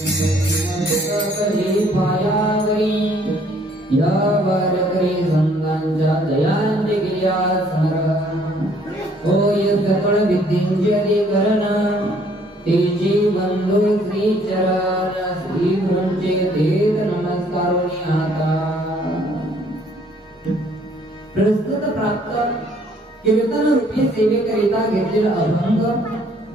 कधी पायावरी या वारकरी संतांच्या दयांचे गिर्या स्मरण होय सकळ विद्येचे अधिकरण तेजी बंधू श्री चरण श्री गुरूंचे देत नमस्कारोनी आता प्रस्तुत प्राप्त कीर्तन रूपी सेवेकरिता घेतलेला अभंग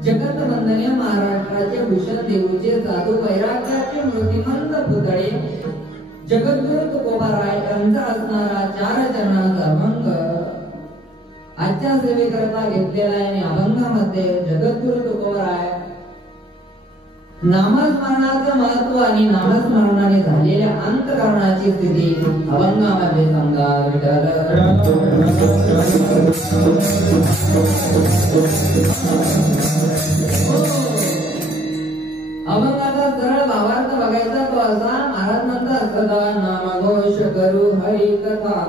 जगत वंदनीय महाराष्ट्राचे भूषण देऊचे साधू वैराग्याचे मूर्तिमंत पुतळे जगद्गुरु तुकोबाराय यांचा असणारा 4 चरणांचा अभंग आजच्या सेवेकरिता घेतलेला आहे. अभंगामध्ये जगद्गुरु तुकोबाराय नामस्मरणाचं महत्व आणि नामस्मरणाने झालेल्या अंतःकरणाची स्थिती अभंगामध्ये सांगतात. अभंगाचा सरळ भावार्थ बघायचा तो असा. महाराज म्हणतात सदा नामघोष करू हरी कथा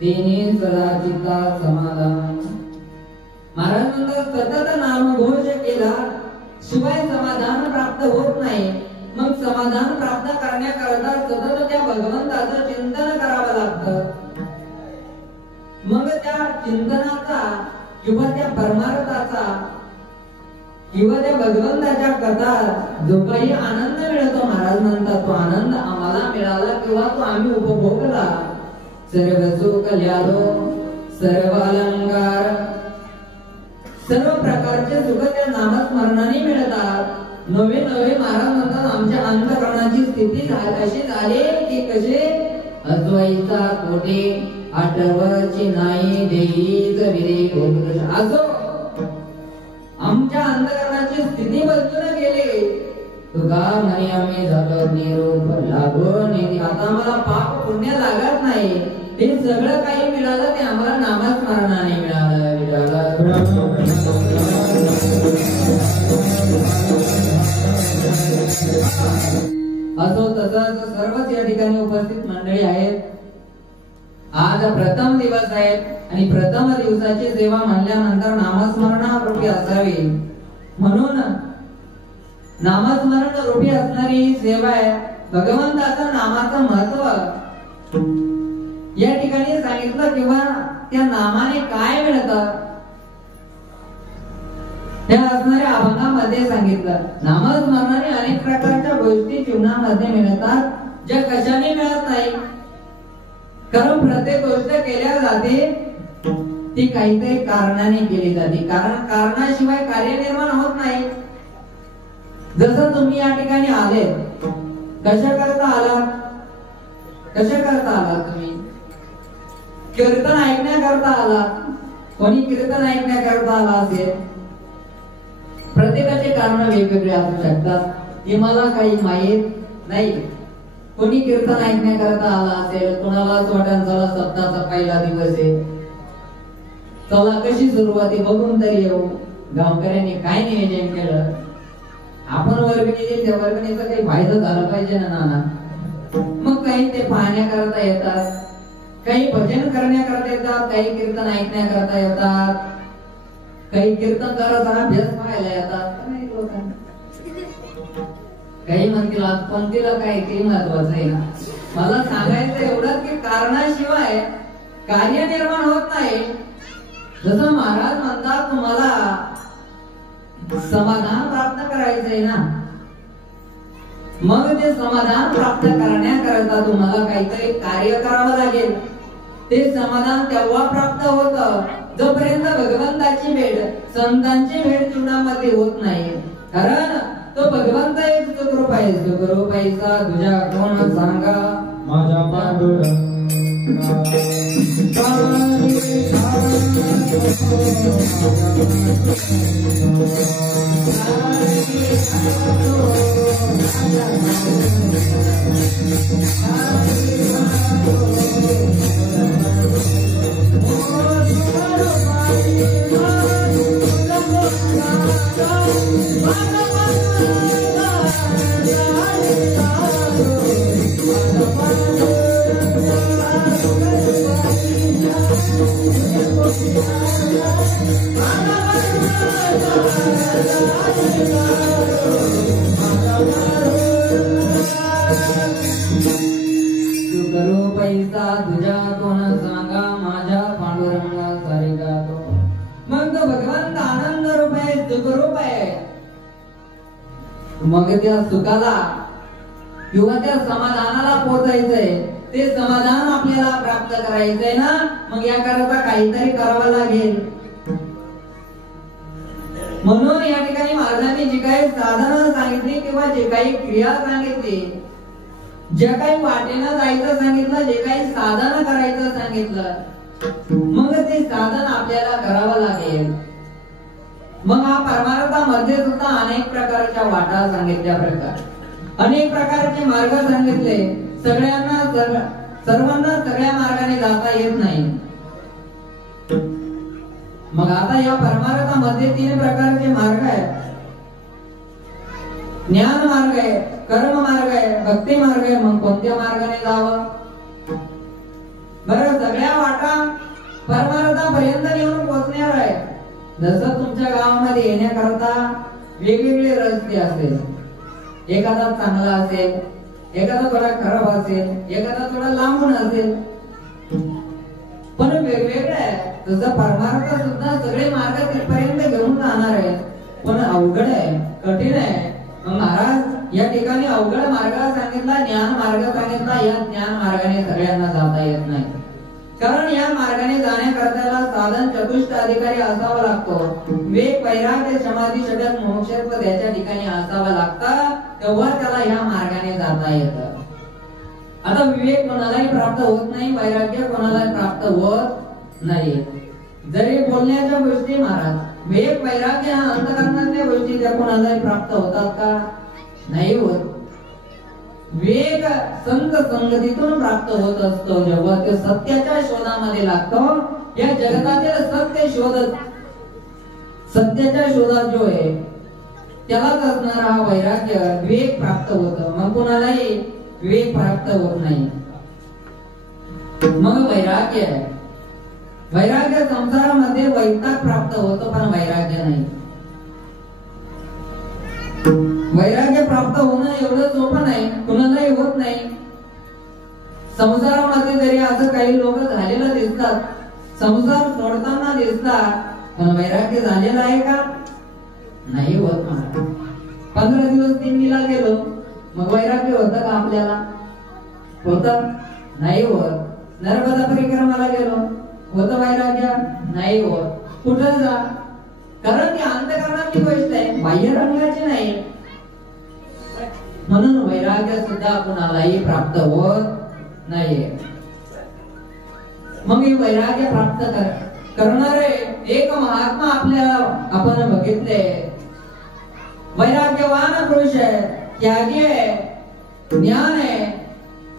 तिने सदा चित्तात समाधान. महाराज म्हणतात सतत नामघोष केला शिवाय समाधान प्राप्त होत नाही. मग समाधान प्राप्त करण्याकरता सतत त्या भगवंताचं चिंतन करावं लागतं. मग त्या चिंतनाचा किंवा त्या परमार्थाचा किंवा त्या भगवंताच्या कथा जो काही आनंद मिळतो महाराज म्हणतात तो आनंद आम्हाला मिळाला किंवा तो आम्ही उपभोगला. सर्व सुख ल्यालो सर्व अलंकार सर्व प्रकारचे सुख त्या नामस्मरणाने मिळतात. नवे नवे महाराज म्हणतात आमच्या अंतःकरणाची स्थिती अशी झाली की कसे अद्वैता कोटे आठवची नाही देईच विवेक उपदेश. असो आमच्या अंतःकरणाची स्थिती बदलून गेली. तुका म्हणे आम्ही झालो निरूप लागून आता आम्हाला पाप पुण्य लागत नाही. हे सगळं काही मिळालं ते आम्हाला नामस्मरणाने मिळालं. असो तसंच सर्वच या ठिकाणी उपस्थित मंडळी आहेत. आज प्रथम दिवस आहे आणि प्रथम दिवसाची सेवा म्हणल्यानंतर नामस्मरणारूपी असावी म्हणून नामस्मरण रूपी असणारी सेवा आहे. भगवंताचं नामाचं महत्व या ठिकाणी सांगितलं किंवा त्या नामाने काय मिळतं त्या असणाऱ्या अभंगामध्ये सांगितलं. नामस्मरणाने अनेक प्रकारच्या गोष्टी जीवनामध्ये मिळतात ज्या कशाने मिळत नाही. कारण प्रत्येक गोष्ट केल्या जाते ती काहीतरी कारणाने केली जाते. कारण कारणाशिवाय कार्य निर्माण होत नाही. जसं तुम्ही या ठिकाणी आले कशा करता आलात? कशा करता आलात? तुम्ही कीर्तन ऐकण्याकरता आलात. कोणी कीर्तन ऐकण्याकरता आला असेल. प्रत्येकाचे कारण वेगवेगळे असू शकतात. हे मला काही माहित नाही. कोणी कीर्तन ऐकण्याकरता आला असेल. कोणाला असं वाटेल चला सप्ताहाचा पहिला दिवस आहे चला कशी सुरुवाती बघून तरी येऊ. गावकऱ्यांनी काय नियोजन केलं आपण वर्गणी दिली त्या वर्गणीचा काही फायदा झाला पाहिजे ना नाना. मग काही ते पाहण्याकरता येतात. काही भजन करण्याकरता येतात. काही कीर्तन ऐकण्याकरता येतात. काही कीर्तन करायचा अभ्यास पाहायला येतात. काही म्हणतील आज पंक्तीला काय ते महत्वाचं आहे ना. मला सांगायचं एवढं की कारणाशिवाय कार्य निर्माण होत नाही. जसं महाराज म्हणतात तुम्हाला समाधान प्राप्त करायचंय ना. मग ते समाधान प्राप्त करण्याकरता तुम्हाला काहीतरी कार्य करावं लागेल. ते समाधान तेव्हा प्राप्त होतं जोपर्यंत भगवंताची भेट संतांची भेट जीवनामध्ये होत नाही. कारण तो भगवंत एक सुखरूप आहे. सुखरूप पैसा तुझ्या कोण सांगा माझ्या पांडुरंगा. मग त्या सुखाला किंवा त्या समाधानाला पोहोचायचंय, ते समाधान आपल्याला प्राप्त करायचंय ना, मग याकरता काहीतरी करावं लागेल. म्हणून या ठिकाणी महाराजांनी जी काही साधनं सांगितली किंवा जे काही क्रिया सांगितली, जे काही वाटेनं जायचं सांगितलं, जे काही साधन करायचं सांगितलं, मग ते साधन आपल्याला करावं लागेल. मग हा परमार्थामध्ये सुद्धा अनेक प्रकारच्या वाटा सांगितल्या, अनेक प्रकारचे मार्ग सांगितले. सर्वांना सगळ्या मार्गाने जाता येत नाही. मग आता या परमार्थामध्ये 3 प्रकारचे मार्ग आहेत. ज्ञान मार्ग आहे, कर्म मार्ग आहे, भक्ती मार्ग आहे. मग कोणत्या मार्गाने जावं? बरं, सगळ्या वाटा परमार्थापर्यंत येऊन पोहोचणार आहे. जसं तुमच्या गावामध्ये येण्याकरता वेगवेगळे रस्ते असेल, एखादा चांगला असेल, एखादा थोडा खराब असेल, एखादा थोडा लांबून असेल, पण वेगवेगळे आहे. तसं परमार्थ सुद्धा सगळे मार्ग तिथपर्यंत घेऊन जाणार आहे, पण अवघड आहे, कठीण आहे. महाराज या ठिकाणी अवघड मार्ग सांगितला, ज्ञान मार्ग सांगितला. या ज्ञान मार्गाने सगळ्यांना जाता येत नाही, कारण या मार्गाने जाण्याकरता साधन चतुष्ट अधिकारी असावा लागतो. विवेक, वैराग्य, समाधी, षडक, मोक्षत्व त्याच्या ठिकाणी असावं लागतं, तेव्हा त्याला या मार्गाने जाता येतं. आता विवेक कोणालाही प्राप्त होत नाही, वैराग्य कोणालाही प्राप्त होत नाही. जरी बोलण्याच्या गोष्टी महाराज, विवेक वैराग्य हा अंतःकरणातल्या गोष्टी त्या कोणालाही प्राप्त होतात का? नाही होत. विवेक संत संगतीतून प्राप्त होत असतो, जेव्हा ते सत्याच्या शोधामध्ये लागतो. या जगतातील सत्य शोधत, सत्याच्या शोधात जो आहे त्यालाच असणारा हा वैराग्य, विवेक प्राप्त होतं. मग कोणालाही विवेक प्राप्त होत नाही. मग वैराग्य आहे. वैराग्य संसारामध्ये वैताग प्राप्त होतो, पण वैराग्य नाही. वैराग्य प्राप्त होणं एवढं सोपं नाही, कुणालाही होत नाही. संसारामध्ये जरी असं काही लोक झालेलं दिसतात, संसार सोडताना दिसतात, पण वैराग्य झालेलं आहे का? नाही होत. 15 दिवस दिंडीला गेलो, मग वैराग्य होतं का आपल्याला? होतं? नाही होत. नर्मदा परिक्रमाला गेलो, होतं वैराग्य? नाही होत. कुठं जा, कारण ती अंतःकरणाची गोष्ट आहे, बाह्य रंगाची नाही. म्हणून वैराग्य सुद्धा कुणालाही प्राप्त होत नाही. मग हे वैराग्य प्राप्त करणारे एक महात्मा आपल्याला आपण बघितले. वैराग्यवान पुरुष आहे, त्यागी आहे, ज्ञान आहे.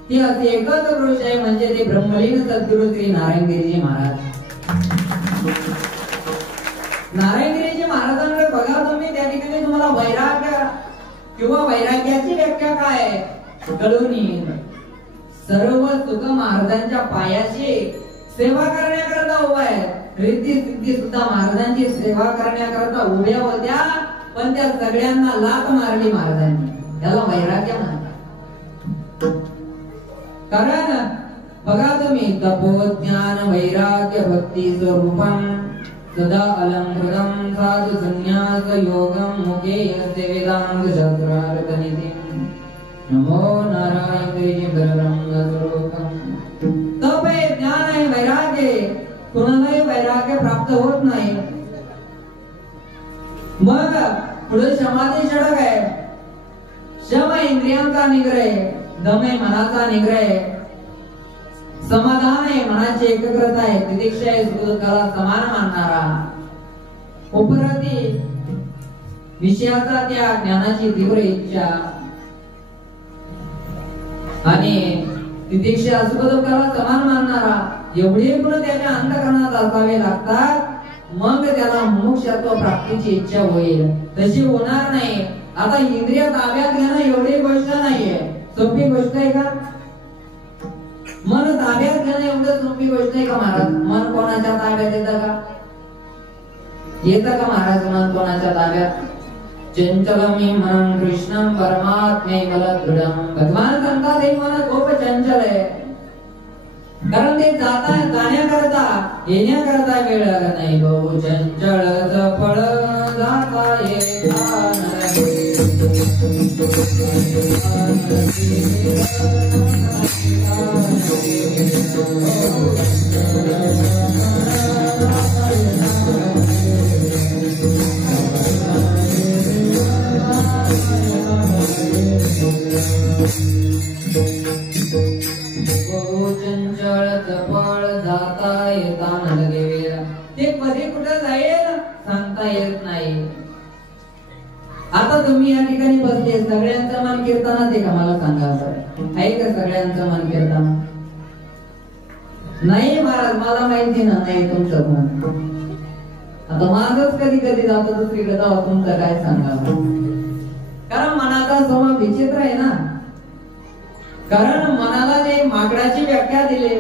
ते असे एकच पुरुष आहे, म्हणजे ते ब्रह्मलीन सद्गुरु श्री नारायणगिरीजी महाराज. नारायणगिरीजी महाराजांकडे बघा तुम्ही, त्या ठिकाणी तुम्हाला वैराग्य किंवा वैराग्याची व्याख्या काय कळून येईल. सर्व सुख महाराजांच्या पायाशी सेवा करण्याकरता उभा आहे. रिद्धी सिद्धी सुद्धा महाराजांची सेवा करण्याकरता उभ्या होत्या, पण त्या सगळ्यांना लाथ मारली महाराजांनी. त्याला वैराग्य म्हणतात. कारण बघा तुम्ही, तपो ज्ञान वैराग्य भक्ती स्वरूपम सदा अलंकृतम साधु संन्यास योगम मुखे यस्य वेदांत शास्त्रार्थ निधिं नमो नारायण गिरीजी परब्रह्म स्वरूपम. तप आहे, ज्ञान आहे, वैराग्य. कोणालाही वैराग्य प्राप्त होत नाही. मग पुढे समाधी षडक आहे. शम इंद्रियांचा निग्रह, दम आहे मनाचा निग्रह, समाधान आहे मनाची एकाग्रता आहे, तितिक्षा आहे सुखदुःखाला समान मानणारा, उपरती विषयाचा त्याग, ज्ञानाची तीव्र इच्छा आणि तितिक्षा सुखदुःखाला समान मानणारा, एवढे गुण त्याच्या अंतःकरणात असावे लागतात. मग त्याला मोक्षत्व प्राप्तीची इच्छा होईल. तशी होणार नाही. आता इंद्रिय ताब्यात घेणं एवढी गोष्ट नाहीये, सोपी गोष्ट आहे का? मन ताब्यात घेणं एवढं सोपी गोष्ट आहे का महाराज? मन कोणाच्या ताब्यात येतं का? येतं का महाराज मन कोणाच्या ताब्यात? चंचलमी मन कृष्णं परमात्मे बलदृढं. भगवान सांगतात हे मन खूप चंचल आहे, कारण ते जाण्याकरता येण्याकरता वेळ नाही. बहु चंचल फळ जाता येता नाही. चंचळ चपळ जाता येता नलगे वेळा ते कधी कुठं जाईल सांगता येत नाही. आता तुम्ही या ठिकाणी बसले, सगळ्यांचं मन कीर्तनात आहे का मला सांगा? आहे का सगळ्यांचं मन कीर्तन? नाही महाराज मला माहिती ना, नाही तुमचं मन. आता माझंच कधी कधी जातो दुसरीकडे जावं, तुमचं काय सांगा? कारण मनाचा स्वभाव विचित्र आहे ना. कारण मनाला जे माकडाची व्याख्या दिली,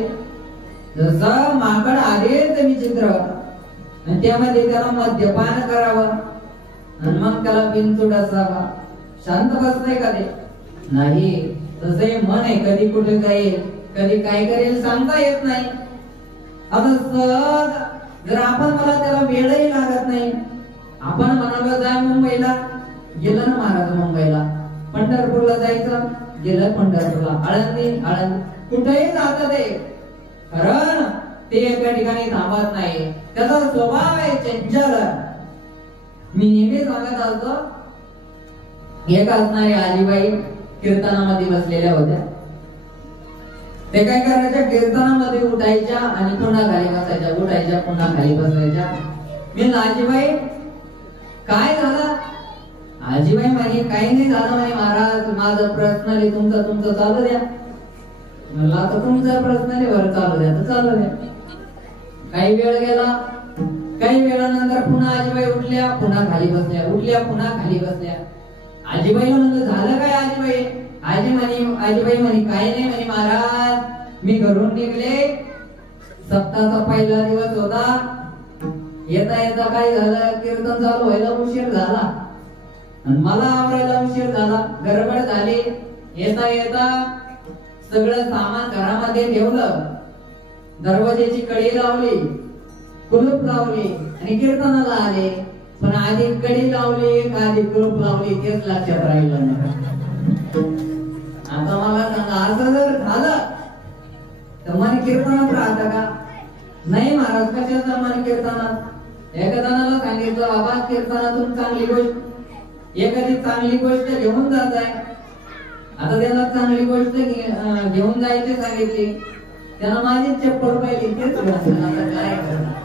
जसं माकड आधीच विचित्र आणि त्यामध्ये त्याला मद्यपान करावं आणि मग त्याला बिनचूट असावा, शांत बसतंय का ते? नाही. तसे मन आहे, कधी कुठे जाईल, कधी काय करेल सांगता येत नाही. आता सहज जर आपण मला त्याला वेळही लागत नाही, आपण म्हणालो जा मुंबईला, गेलं ना महाराज मुंबईला. पंढरपूरला जायचं, गेलं पंढरपूरला. आळंदी कुठेही जात ते, कारण ते एका ठिकाणी थांबत नाही. त्याचा स्वभाव आहे चंचल. मी नेहमी सांगत असतो, एक असणारी आजीबाई कीर्तनामध्ये बसलेल्या होत्या. ते काय करायच्या, कीर्तनामध्ये उठायच्या आणि पुन्हा खाली बसायच्या, उठायच्या पुन्हा खाली बसायच्या. मी आजीबाई काय झालं? आजीबाई म्हणे काही नाही झालं म्हणे महाराज, माझं पर्सनली तुमचं चालू द्या. म्हणलं आता तुमचा पर्सनली वर चालू द्या तर चालू द्या. काही वेळ गेला, काही वेळानंतर पुन्हा आजीबाई उठल्या, पुन्हा खाली बसल्या, उठल्या पुन्हा खाली बसल्या. आजीबाईला म्हणलं झालं काय आजीबाई? आजीबाई म्हणे काही नाही म्हणे महाराज, मी घरून निघले, सप्ताहाचा पहिला दिवस होता, येता येता काय झालं, कीर्तन चालू व्हायला उशीर झाला आणि मला आवरायला उशीर झाला, गडबड झाली. येता येता सगळं सामान घरामध्ये ठेवलं, दरवाजाची कडी लावली, कुलूप लावली आणि कीर्तनाला आले. पण आधी कडी लावली का आधी कुलूप लावली तेच लक्षात राहिलं नाही. आता मला सांगा, असं जर झालं तर मन कीर्तनात राहतं का? नाही महाराज, कशाचं मन कीर्तनात? एका जणाला सांगितलं बाबा कीर्तनातून चांगली गोष्ट, एखादी चांगली गोष्ट घेऊन जात आहे. आता त्याला चांगली गोष्ट घेऊन जायची सांगितली, त्याला माझी चप्पल पाहिली, तेच घातलं. आता काय करणार?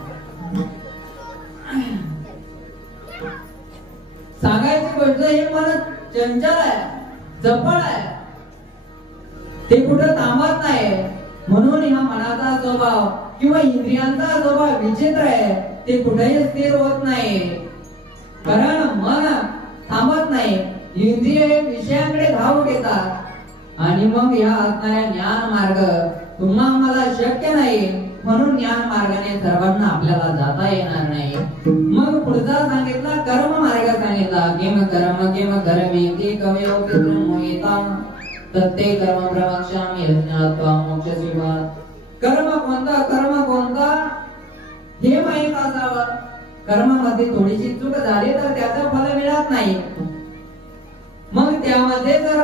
सांगायची गोष्ट हे मन चंचल आहे, चपळ आहे, ते कुठं थांबत नाही. म्हणून ह्या मनाचा स्वभाव किंवा इंद्रियांचा स्वभाव विचित्र आहे, ते कुठेही स्थिर होत नाही. कारण मन थांबत नाही, इंद्रिय विषयांकडे धाव घेतात आणि मग या असणाऱ्या ज्ञान मार्ग तुम्हा मला शक्य नाही, म्हणून ज्ञान मार्गाने सर्वांना आपल्याला जाता येणार नाही. मग पुढचा सांगितला कर्म मार्ग सांगितला. किम कर्मेति कवयो पितृमोहितां तत्ते कर्म प्रवक्ष्यामि यज्ञात्वा मोक्षसीमात्. कर्म कोणता हे माहित असावं. कर्मामध्ये थोडीशी चूक झाली तर त्याचं फल मिळत नाही. मग त्यामध्ये जर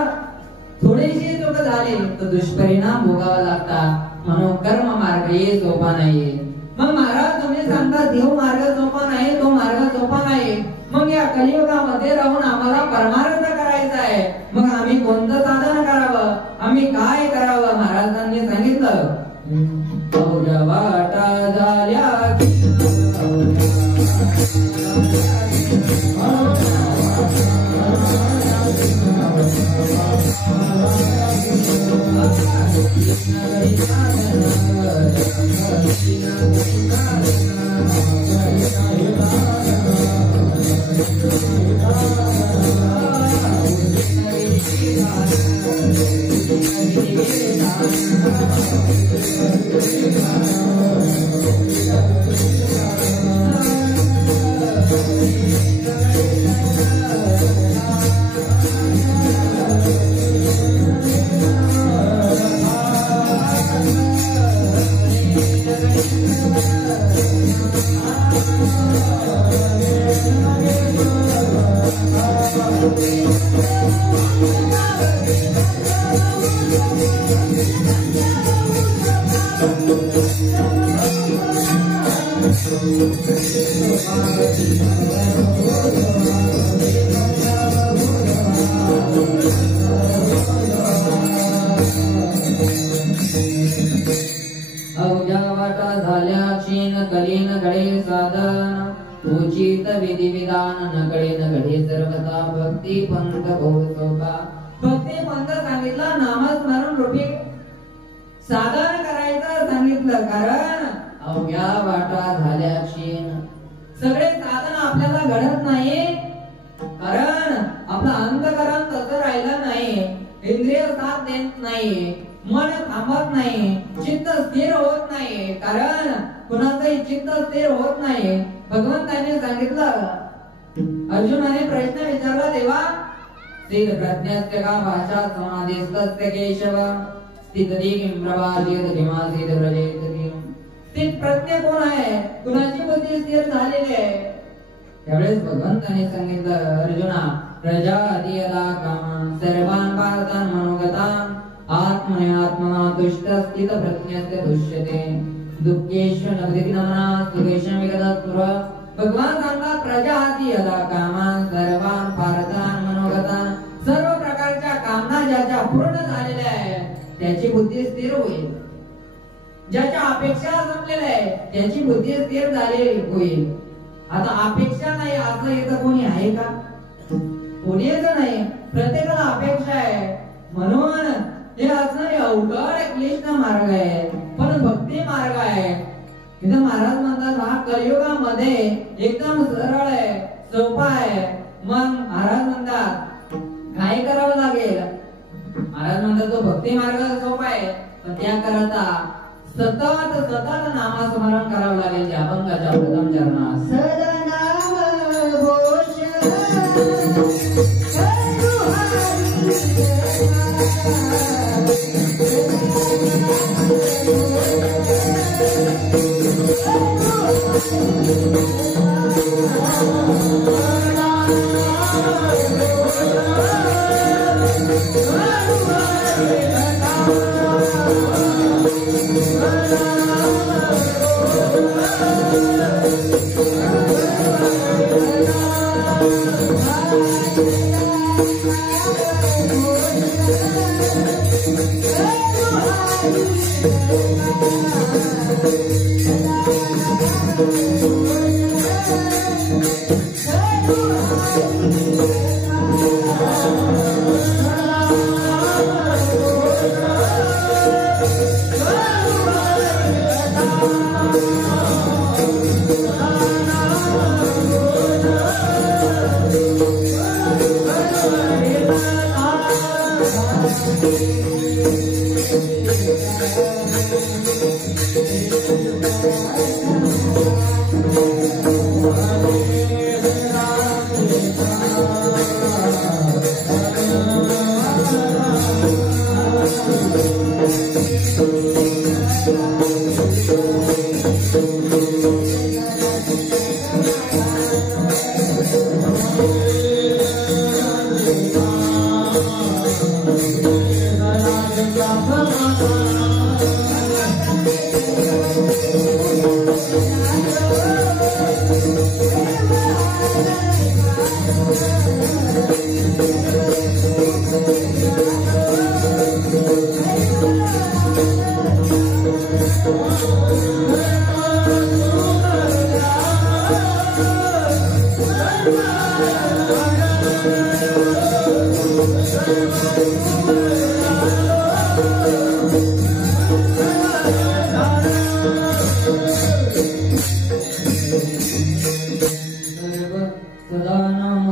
थोडीशी चूक झाली तर दुष्परिणाम भोगावा लागतात. म्हणून कर्म मार्ग हे सोपा नाही. मग महाराज तुम्ही सांगता देव मार्ग सोपा नाही, तो मार्ग सोपा नाही. मग या कलियुगामध्ये राहून आम्हाला परमार्थ करायचा आहे, मग आम्ही कोणतं साधन करावं, आम्ही काय करावं? महाराजांनी सांगितलं, वाटा झाल्या विधी विधान न कळे न घडे सर्वता भक्ती पंथ सोपा भक्ती पंथ सांगितला नामस्मरण रूपी साधन करायचं सांगितलं कारण अवघ्या वाटा झाल्या क्षीण सगळे साधन आपल्याला घडत नाही कारण आपलं अंतःकरण तसं राहिलं नाही इंद्रिय साथ देत नाही मन थांबत नाही चित्त स्थिर होत नाही कारण कुणाचंही चित्त स्थिर होत नाही भगवंताने सांगितलं अर्जुनाने प्रश्न विचारला देवा स्थित प्रज्ञस्य का भाषा समाधिस्तस्य केशव स्थितधी किं प्रभाषेत किमासीत व्रजेत किं स्थित प्रज्ञ कोण आहे कुणाची बुद्धी स्थिर झालेली आहे त्यावेळेस भगवंताने सांगितलं अर्जुना प्रजाती यदा कामान सर्वान् पार्थान् मनोगतान् आत्मना तुष्ट स्थित प्रज्ञस्य दुष्यते दुःखेषु न प्रतिनमना सुखेषु विगतस्पृह भगवान सांगतात प्रजाती यदा कामान सर्वान् पार्थान् मनोगतान् सर्व प्रकारच्या कामना ज्याच्या पूर्ण झालेल्या आहेत त्याची बुद्धी स्थिर होईल ज्याच्या अपेक्षा संपलेल्या आहेत त्याची बुद्धी स्थिर झालेली होईल आता अपेक्षा नाही असं येतं कोणी आहे का कोणीच नाही प्रत्येकाला अपेक्षा आहे म्हणून हे असणारे अवघड क्लिष्ट मार्ग आहे पण भक्ती मार्ग आहे इथं महाराज म्हणतात हा कलियुगामध्ये एकदम सरळ आहे सोपा आहे मग महाराज म्हणतात काय करावं लागेल महाराज म्हणतात तो भक्ती मार्ग सोपा आहे पण त्याकरता सतत सतत नामस्मरण करावं लागेल त्या अभंगाच्या प्रथम चरणात सदनाम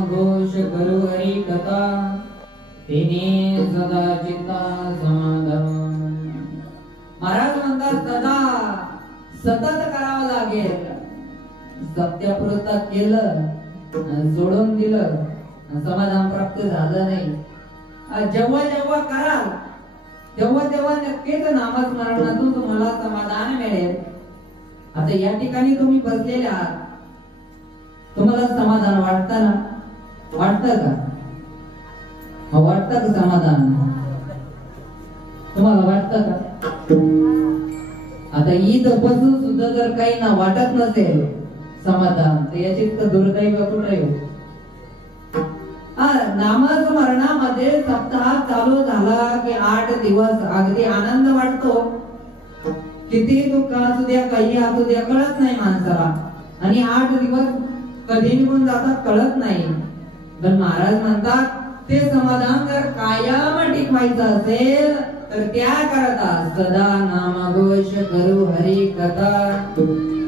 घोष महाराज म्हणतात सदा सतत करावं लागेल सत्यापुरता केलं सोडून दिलं समाधान प्राप्त झालं नाही जेव्हा जेव्हा कराल तेव्हा तेव्हा नक्कीच नामस्मरणातून तुम्हाला समाधान मिळेल आता या ठिकाणी तुम्ही बसलेले आहात तुम्हाला समाधान वाटतं ना वाटतं का वाटतं का समाधान तुम्हाला वाटतं का आता इथं बसून सुद्धा जर काही ना वाटत नसेल समाधान तर याची दुर्दैव कुठे येऊ नामस्मरणामध्ये सप्ताह चालू झाला की 8 दिवस अगदी आनंद वाटतो किती दुःख असू द्या काही असू द्या कळत नाही माणसाला आणि 8 दिवस कधी निघून जातात कळत नाही. पण महाराज म्हणतात ते समाधान जर कायम टिकवायचं असेल तर त्या करता सदा नामघोष करू हरी कथा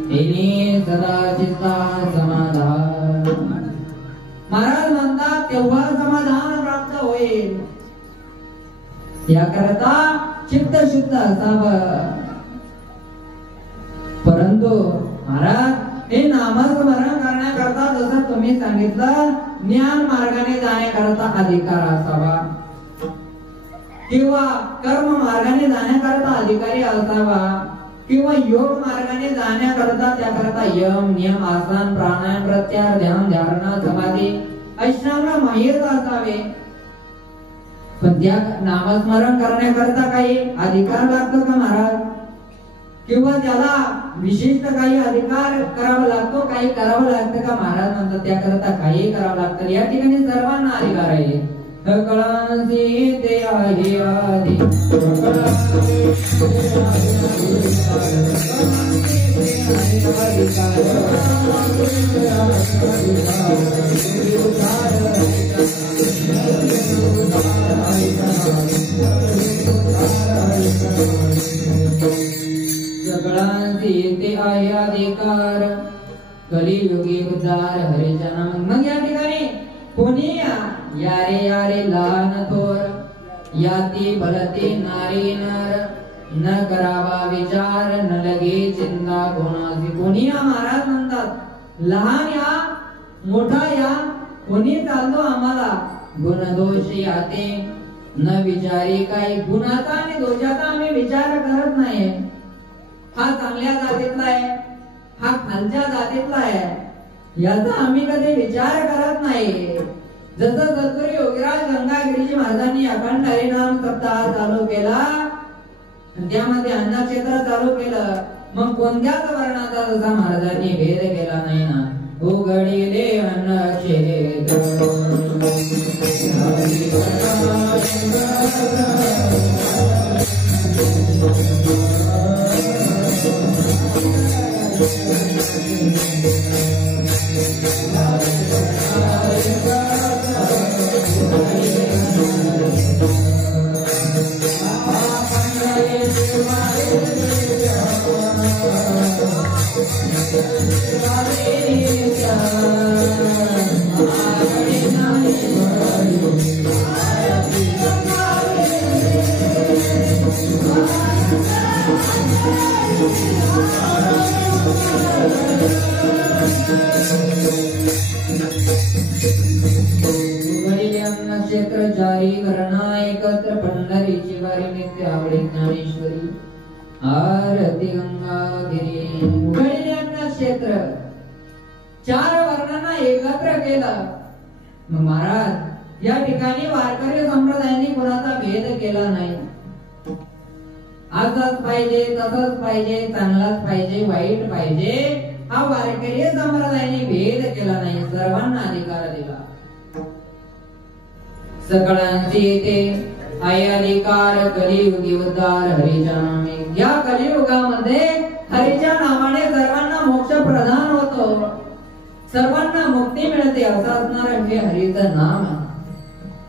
येणे सदा चित्ता समाधान. महाराज म्हणतात तेव्हा समाधान प्राप्त होईल. याकरता चित्त शुद्ध असावं. परंतु महाराज हे नामस्मरण करण्याकरता जसं तुम्ही सांगितलं ज्ञान मार्गाने जाण्याकरता अधिकार असावा किंवा कर्म मार्गाने जाण्याकरता अधिकारी असावा किंवा योग मार्गाने जाण्याकरता त्याकरता यम नियम आसन प्राणायाम प्रत्याहार ध्यान धारणा समाधी अष्टांग माहित असावे. पण त्या नामस्मरण करण्याकरता काही अधिकार लागतो का महाराज? किंवा त्याला विशिष्ट काही अधिकार करावा लागतो, काही करावं लागतं का? महाराज म्हणतात त्याकरता काही करावं लागतं. या ठिकाणी सर्वांना अधिकार आहे. कळांसी ते आहे आधी सगळ्यांची ते आहे अधिकार कलियुगी उद्धार हरिजन. मग या ठिकाणी कोणी यारे यारे लहान थोर याती भलती नारी नर न करावा विचार न लगे चिंता कोणाची. कोणी महाराज म्हणतात लहान या मोठा या कोणी चालतो आम्हाला गुण दोष याते न विचारी. काही गुणाचा आणि दोषाचा आम्ही विचार करत नाही. हा चांगल्या जातीतला आहे, हा खालच्या जातीतला आहे याचा आम्ही कधी विचार करत नाही. जसं सद्गुरू योगीराज गंगागिरीजी महाराजांनी अखंड हरिनाम सप्ताह चालू केला त्यामध्ये अन्नक्षेत्र चालू केलं. मग कोणत्याच वर्णाचा जसा महाराजांनी भेद केला नाही ना. उघडिले अन्नक्षेत्र क्षेत्र जारी करणा एकत्र पंढरीची वारी नित्य आवडे ज्ञानेश्वरी आरती गंगागिरी. उघडले क्षेत्र चार वर्णांना एकत्र केलं. मग महाराज या ठिकाणी वारकरी संप्रदायाने कोणाचा भेद केला नाही. असंच पाहिजे तसंच पाहिजे चांगलाच पाहिजे वाईट पाहिजे हा वारकरी संप्रदायाने भेद केला नाही. सर्वांना अधिकार दिला. सगळ्यांचे येते आहे अधिकार कलियुगी उद्धार हरीच्या नामे. या कलियुगामध्ये हरीच्या नामाने सर्वांना मोक्ष प्रदान होतो, सर्वांना मुक्ती मिळते. असं असणार हे हरीचं नाम,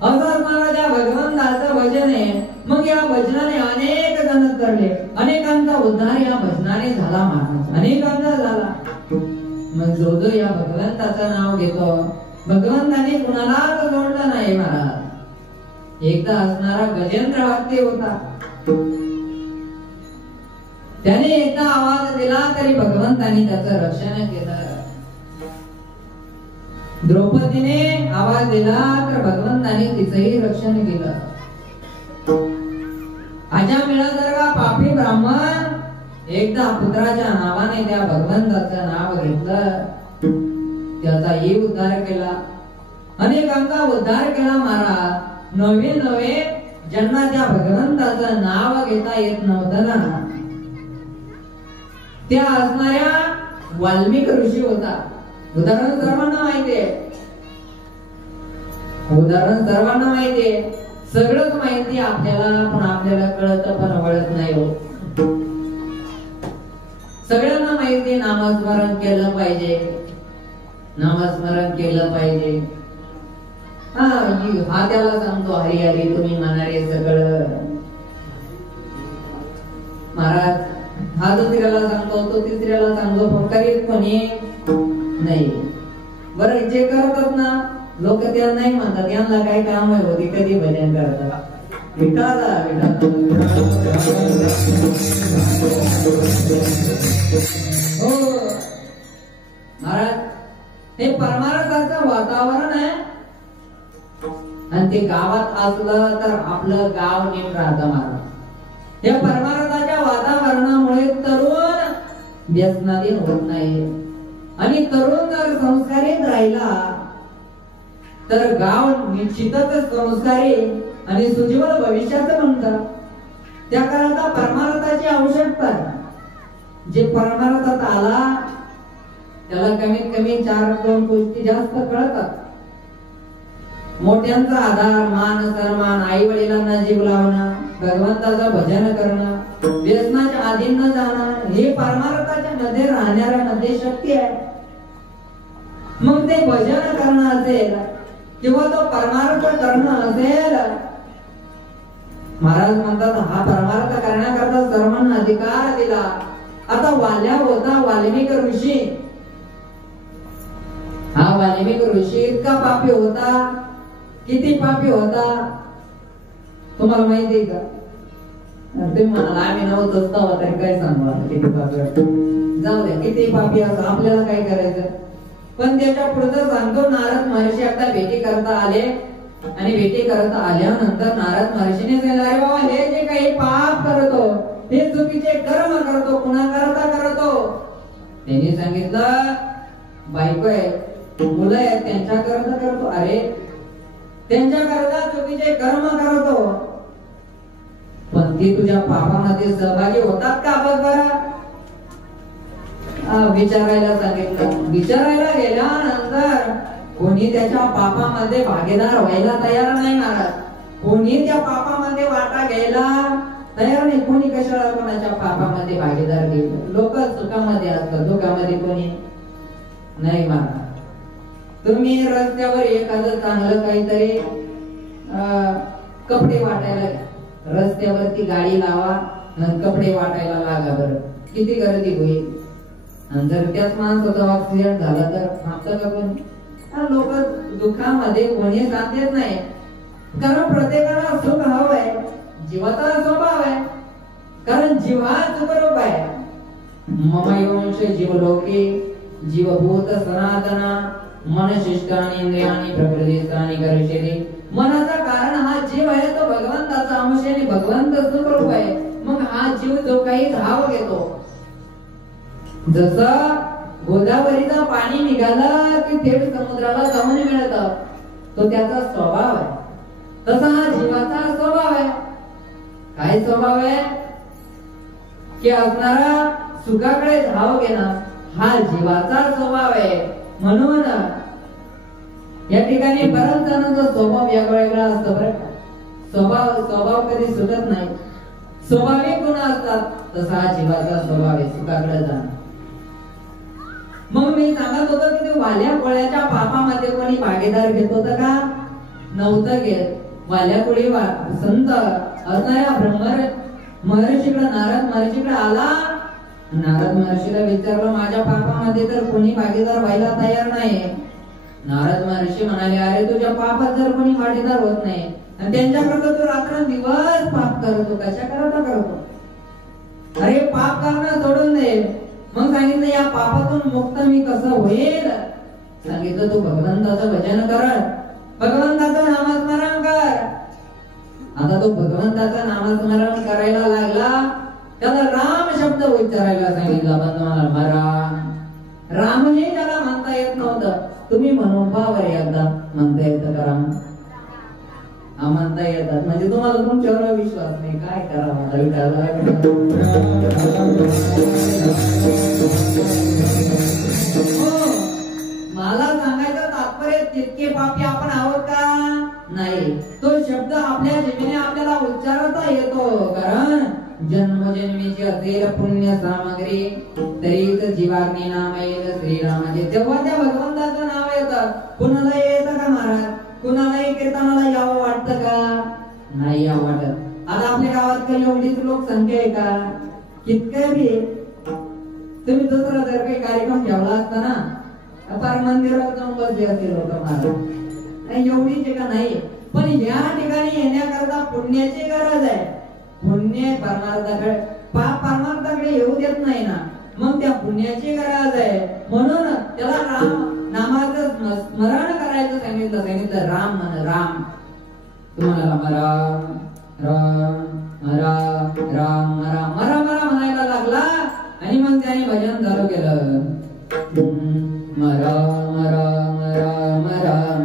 असं असणार त्या भगवंताचं भजन आहे. मग या भजनाने अनेक जण करले, अनेकांचा उद्धार या भजनाने झाला. महाराज अनेकांचा झाला. मग जो जो या भगवंताचं नाव घेतो भगवंताने कुणालाच सोडलं नाही. महाराज एकदा असणारा गजेंद्र हत्ती होता, त्याने एकदा आवाज दिला तरी भगवंताने त्याचं रक्षण केलं. द्रौपदीने आवाज दिला तर भगवंताने तिचंही रक्षण केलं. अजामिळासारखा पापी ब्राह्मण एकदा पुत्राच्या नावाने त्या भगवंताचं नाव घेतलं, त्याचाही उद्धार केला, अनेकांचा उद्धार केला. महाराज नवे नवे ज्यांना त्या भगवंताचं नाव घेता येत नव्हतं ना, त्या असणाऱ्या वाल्मिक ऋषी होता. उदाहरण सर्वांना माहितीये, उदाहरण सर्वांना माहितीये, सगळंच माहिती आपल्याला, पण आपल्याला कळत पण वळत नाही हो. सगळ्यांना माहिती नामस्मरण केलं पाहिजे, नामस्मरण केलं पाहिजे. हा त्याला सांगतो हरी हरी तुम्ही म्हणारे सगळं. महाराज हा दुसऱ्याला सांगतो, तो तिसऱ्याला सांगतो, पण करीत कोणी नाही. बरं जे करतात ना लोक त्या नाही म्हणतात, यांना काय काम आहे होती, कधी भजन करतात. विठाला हो महाराज, हे परमार्थाचं वातावरण आहे आणि ते गावात असलं तर आपलं गाव नीट राहतं महाराज. या परमार्थाच्या वातावरणामुळे तरुण व्यसनाधीन होत नाही आणि तरुण जर संस्कारित राहिला तर गाव निश्चितच संस्कारी आणि सुज्वल भविष्याचं म्हणतात. त्याकरता परमार्थाची आवश्यकता आहे. जे परमार्थात आला त्याला कमीत कमी 4-2 गोष्टी जास्त कळतात. मोठ्यांचा आधार, मान सन्मान, आई वडिलांना जीव लावणं, भगवंताचं भजन करणं, व्यसनाच्या अधीन न जाणं, हे परमार्थाच्या मध्ये राहणाऱ्या मध्ये शक्ती आहे. मग ते भजन करणं असेल किंवा तो परमार्थ करणं असेल, महाराज म्हणतात हा परमार्थ करण्याकरता सर्वांना अधिकार दिला. आता वाल्या होता वाल्मिक ऋषी. हा वाल्मिक ऋषी इतका पापी होता, किती पापी होता तुम्हाला माहिती आहे का? तुम्ही म्हणाला आम्ही नव्हतोच तेव्हा तरी काय सांगू आता किती पापी. जाऊ द्या किती पापी असं आपल्याला काय करायचं. पण त्याच्या पुढचं सांगतो, नारद महर्षी आता भेटी करता आले आणि भेटी करता आल्यानंतर नारद महर्षीने सांगितलं, अरे बाबा हे जे काही पाप करतो, हे चुकीचे कर्म करतो, कुणा करता करतो. त्यांनी सांगितलं बायको आहे, मुलं आहेत, त्यांच्या करता करतो. अरे त्यांच्या करता चुकीचे कर्म करतो, पण ती तुझ्या पापामध्ये सहभागी होतात का बघ बरं. विचारायला सांगितलं. विचारायला गेल्यानंतर कोणी त्याच्या पापामध्ये भागीदार व्हायला तयार नाही महाराज. कोणी त्या पापामध्ये वाटा घ्यायला तयार नाही. कोणी कशाला कोणाच्या पापामध्ये भागीदार घेईल. लोक सुखामध्ये असतात, दुःखामध्ये कोणी नाही महाराज. तुम्ही रस्त्यावर एखादं चांगलं काहीतरी कपडे वाटायला घ्या, रस्त्यावरती गाडी लावा आणि कपडे वाटायला लागा, बरं किती गर्दी होईल. आणि जर त्याच माणसाचा ऍक्सिडेंट झाला तर थांबतं का कोणी. लोक दुःखामध्ये कोणी साथ देत नाही, कारण प्रत्येकाला सुख हवंय. जीवाचा स्वभाव आहे, कारण जीवा सुखरूप आहे. ममयोंश जीवलोके जीवभूत सनातना मनशिष्टानि इंद्रियाणि प्रकृतिस्थानि करिष्यति. मनाचा कारण हा जीव आहे, तो भगवंताचा अंश आहे, भगवंत सुखरूप आहे. मग हा जीव जो काही धाव घेतो, जसं गोदावरीचं पाणी निघालं की थेट समुद्राला जाऊन मिळतं, तो त्याचा स्वभाव आहे. तसा हा जीवाचा स्वभाव आहे. काय स्वभाव आहे की असणारा सुखाकडे धाव घेणं, हा जीवाचा स्वभाव आहे. म्हणून या ठिकाणी बऱ्याच जणांचा स्वभाव वेगवेगळा असतो बरं का. स्वभाव कधी सुटत नाही. स्वाभाविक गुण असतात, तसा हा जीवाचा स्वभाव आहे, सुखाकडे जाणं. मग मी सांगत होतो की ते वाल्या कोळ्याच्या पापामध्ये कोणी भागीदार घेत होतं का? नव्हतं घेत. वाल्या कोळी संत असणाऱ्या ब्रह्मर महर्षीकडे, नारद महर्षीकडे आला. नारद महर्षीला विचारलं, माझ्या पापामध्ये तर कोणी भागीदार व्हायला तयार नाही. नारद महर्षी म्हणाले, अरे तुझ्या पापात जर कोणी भागीदार होत नाही आणि त्यांच्याकरता तू रात्रंदिवस पाप करतो, कशा करता करतो? अरे पाप करणं सोडून दे. मग सांगितलं या पापातून मुक्त मी कसं होईल? सांगितलं तू भगवंताचं भजन कर, भगवंताचं नामस्मरण कर. आता तो भगवंताचं नामस्मरण करायला लागला, त्याला राम शब्द उच्चारायला सांगितला. रामही त्याला म्हणता येत नव्हतं. तुम्ही म्हणून पावर एकदा म्हणता येतं का राम? हा म्हणता येतात, म्हणजे तुम्हाला तुमच्यावर विश्वास नाही. काय करावं मला सांगायचं तात्पर्य तितके पापी आपण आहोत का? नाही. तो शब्द आपल्या जिभेने आपल्याला उच्चारता येतो, कारण जन्मजन्मीची असेल पुण्य सामग्री तरीच जीवाग्नी नाम येईल श्रीरामाचे. तेव्हा त्या भगवंताचं नाव येतं. कुणाला येतं का महाराज? कुणालाही कीर्तनाला यावं वाटतं का? नाही यावं वाटत. आता आपल्या गावात काही एवढीच लोकसंख्या आहे का? कितकं बी तुम्ही दुसरा जर काही कार्यक्रम ठेवला असता ना फार मंदिरात जाऊन बसले असते लोक महाराज. एवढीच का नाही. पण या ठिकाणी येण्याकरता पुण्याची गरज आहे. पुण्य परमार्थाकडे पाप परमार्थाकडे येऊ देत नाही ना. मग त्या पुण्याची गरज आहे. म्हणून त्याला राम नामाचं स्मरण करायचं सांगितलं. राम म्हण राम. तुम्हाला राम राम राम राम राम राम म्हणायला लागला आणि मग त्याने भजन चालू केलं. राम राम राम राम राम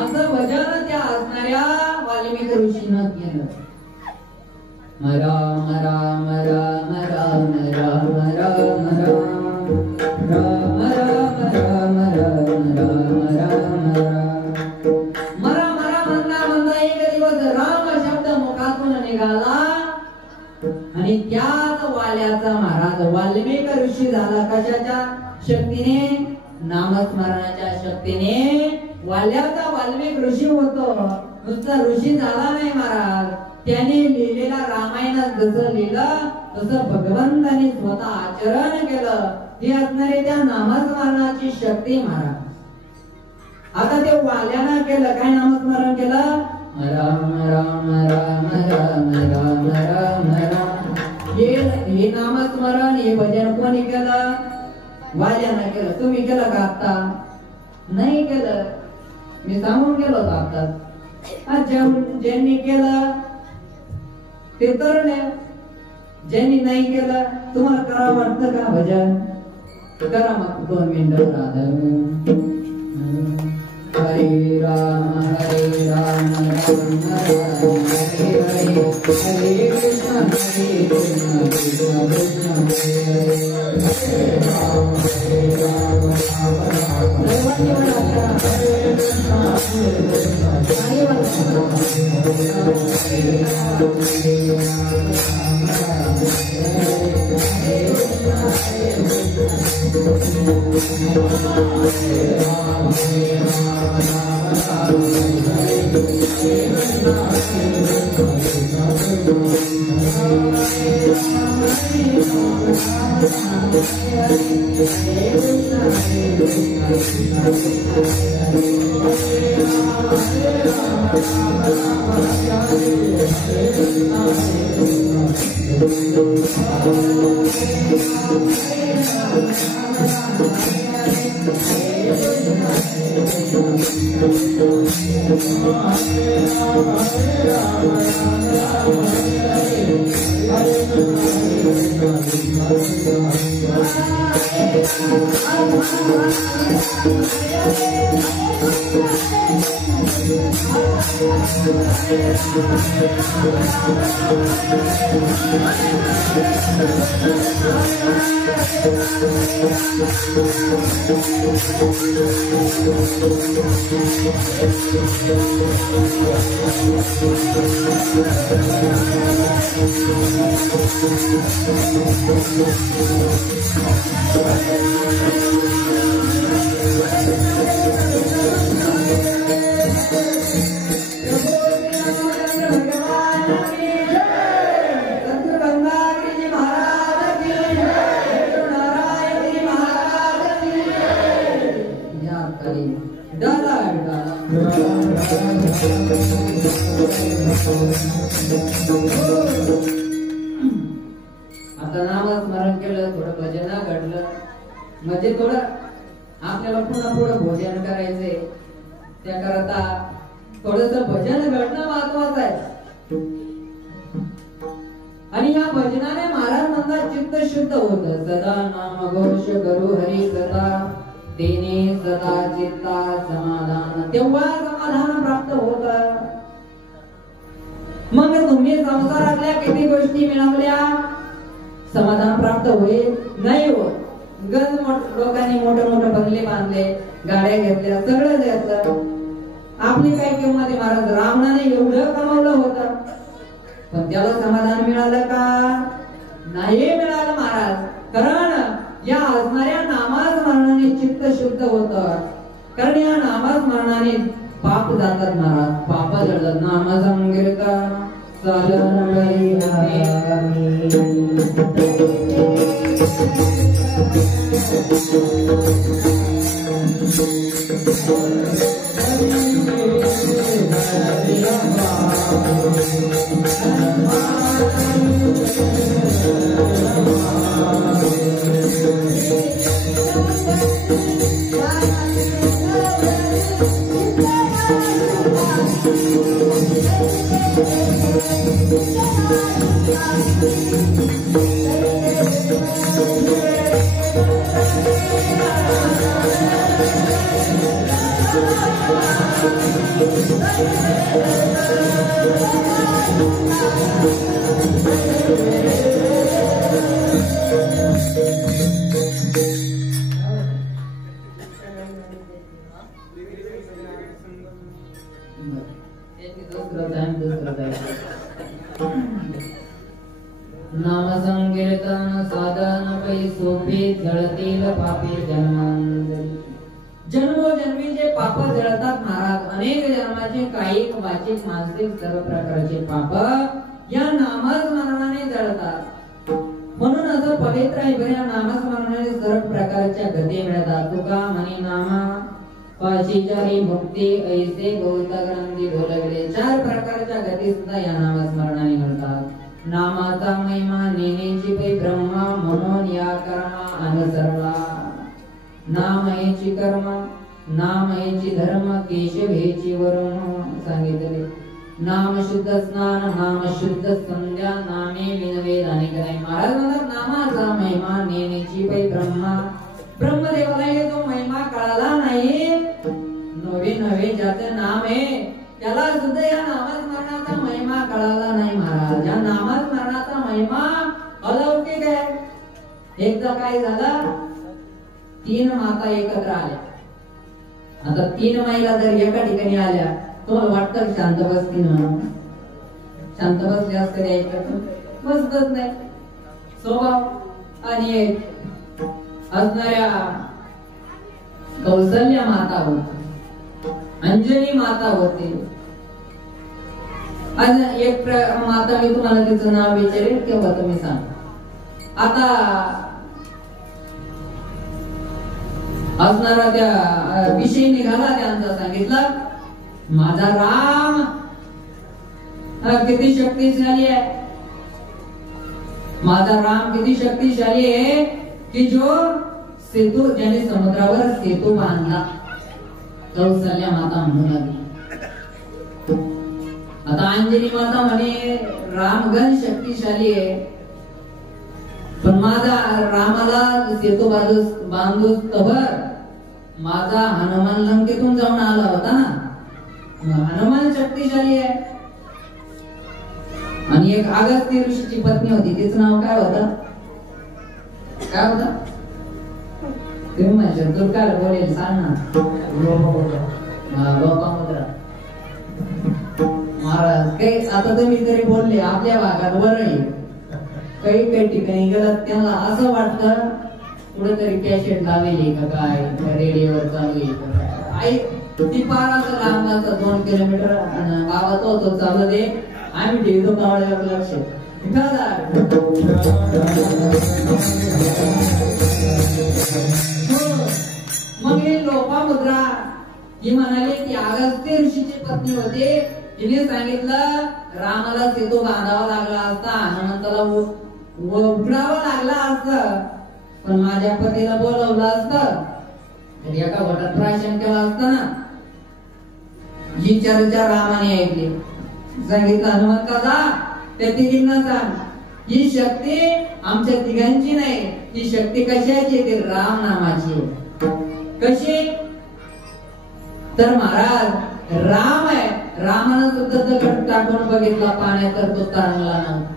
असं भजन त्या असणाऱ्या वाल्मिकी ऋषीनं केलं. राम राम राम राम राम राम राम राम राम राम राम राम मरा मरा म्हणता म्हणता एक दिवस राम शब्द मुखातून निघाला आणि त्याच वाल्याचा महाराज वाल्मिकी ऋषी झाला. कशाच्या शक्तीने? नामस्मरणाच्या शक्तीने. वाल्याचा वाल्मिकी ऋषी होतो. नुसता ऋषी झाला नाही महाराज. त्याने लिहिलेला रामायणात जसं लिहिलं तसं भगवंताने स्वतः आचरण केलं. ती असणारी त्या नामस्मरणाची शक्ती महाराज. आता ते वाल्यानं केलं काय? नामस्मरण केलं. राम राम राम राम राम राम राम. हे नामस्मरण हे भजन कोणी केलं? वाल्यानं केलं. तुम्ही केलं का? आता नाही केलं. मी सांगून गेलो आता. ज्यांनी केलं ते तरुण. ज्यांनी नाही केलं तुम्हाला करावं वाटतं का भजन? करा मग 2 मिनिटं राधा. हरे राम हरे राम राम राम हरे हरे हरे कृष्ण कृष्ण कृष्ण हरे राम हरे राम राम Hare आता नामस्मरण केलं, थोडं भजन घडलं म्हणजे थोडं आपल्याला पुन्हा पुढे भोजन करायचंय, त्याकरता थोडस भजन घडणं महत्वाचं आहे. आणि या भजनाने महाराज म्हणतात चित्त शुद्ध होत. सदा नाम घोष करू हरी कथा, तेने सदा चित्ता समाधान, तेव्हा समाधान प्राप्त होत. मग तुम्ही संसारातल्या किती गोष्टी मिळवल्या, समाधान प्राप्त होईल नाही होत. लोकांनी मोठे मोठे बंगले बांधले, गाड्या घेतल्या, सगळं घेतलं, आपली काय किंमत आहे. महाराज रावणाने एवढं कमावलं होतं, पण त्याला समाधान मिळालं का? नाही मिळालं महाराज. कारण या असणाऱ्या नामस्मरणाने चित्त शुद्ध होत. कारण या नामस्मरणाने पाप जातात महाराज, पाप जळतात. नाम संकीर्तन साधन नाम संकीर्तन साधन पै सोपे जळतील पापी जन्मांतरी. जन्मोजन्मीचे पाप जळतात महाराज. अनेक जन्माचे कायिक वाचिक मानसिक सर्व प्रकारचे पाप या नामस्मरणाने जळतात. म्हणून असं पवित्र आहे बऱ्या नामस्मरणाने सर्व प्रकारच्या गती मिळतात. तुका म्हणी नामा पाशीचारी मुक्ती ऐसे गौत ग्रंथी बोलविले. 4 प्रकारच्या गती सुद्धा या नामस्मरणाने मिळतात. नामाचा महिमा नेनेची पै ब्रह्मा, म्हणून या कर्मा अनुसरला. नाम हेची कर्म, नाम हेची धर्म, केशव हेची वरुण सांगितले. नाम शुद्ध स्नान, नाम शुद्ध संध्या, नामे विनवेद अनेक नाही. महाराज म्हणतात नामाचा महिमा नेनेची पै ब्रह्मा. ब्रह्मदेवाला तो महिमा कळाला नाही, नवे नवे ज्याचं नाम आहे त्याला सुद्धा या नामस्मरणाचा महिमा कळाला नाही महाराज. या नामस्मरणाचा महिमा अलौकिक आहे. एकदा काय झालं, 3 माता एकत्र आल्या. आता 3 महिला जर एका ठिकाणी आल्या, तुम्हाला वाटतं शांत बसतील म्हणून? शांत बसल्यास कधी ऐकत बसतच नाही. स्वभाव. आणि एक असणाऱ्या कौशल्या माता होती, अंजनी माता होती. आज एक माता, मी तुम्हाला तिचं नाव विचारेल तेव्हा तुम्ही सांग. आता असणारा त्या विषय निघाला, त्यांचा सांगितलं माझा राम किती शक्तिशाली आहे. माझा राम किती शक्तिशाली आहे की जो सेतू, ज्याने समुद्रावर सेतू बांधला. कौशल्या माता म्हणून आली. आता अंजनी माता म्हणे रामगण शक्तिशाली आहे, पण माझा रामाला सेतू बांधूस तवर माझा हनुमान लंकेतून जाऊन आला होता ना. हनुमान शक्तिशाली अगस्त्य ऋषीची पत्नी होती, तिचं नाव काय होतं? काय होतं? तुम्ही म्हणशाल तुला काय बोलेल सांग ना. लोपामुद्रा. महाराज काही आता तुम्ही तरी बोलले आपल्या भागात वरळी काही काही ठिकाणी गेलं त्यांना असं वाटतं कुठेतरी कॅसेट लावली का काय, रेडिओवर चालू आहे का काय. आई ती पाराचं लांबाचं 2 किलोमीटर गावात होतो चालू दे, आम्ही ठेवतो कावळ्यावर लक्ष. मग हे लोपामुद्रा ही म्हणाली की अगस्त्य ऋषीची पत्नी होती, तिने सांगितलं रामाला सेतू बांधावा लागला असता, हनुमंताला उघडावं लागला असतं, पण माझ्या पतीला बोलवलं असतं तर एका वटात प्राशन केलं असतं ना. ही चर्चा रामाने ऐकली. सांगितलं हनुमंताला त्या तिघींना सांग, ही शक्ती आमच्या तिघांची नाही, ही शक्ती कशाची? ती राम नामाची. कशी? तर महाराज राम आहे, रामानं सुद्धा दगड टाकून बघितला पाण्यात तर तो तरंगला नव्हता.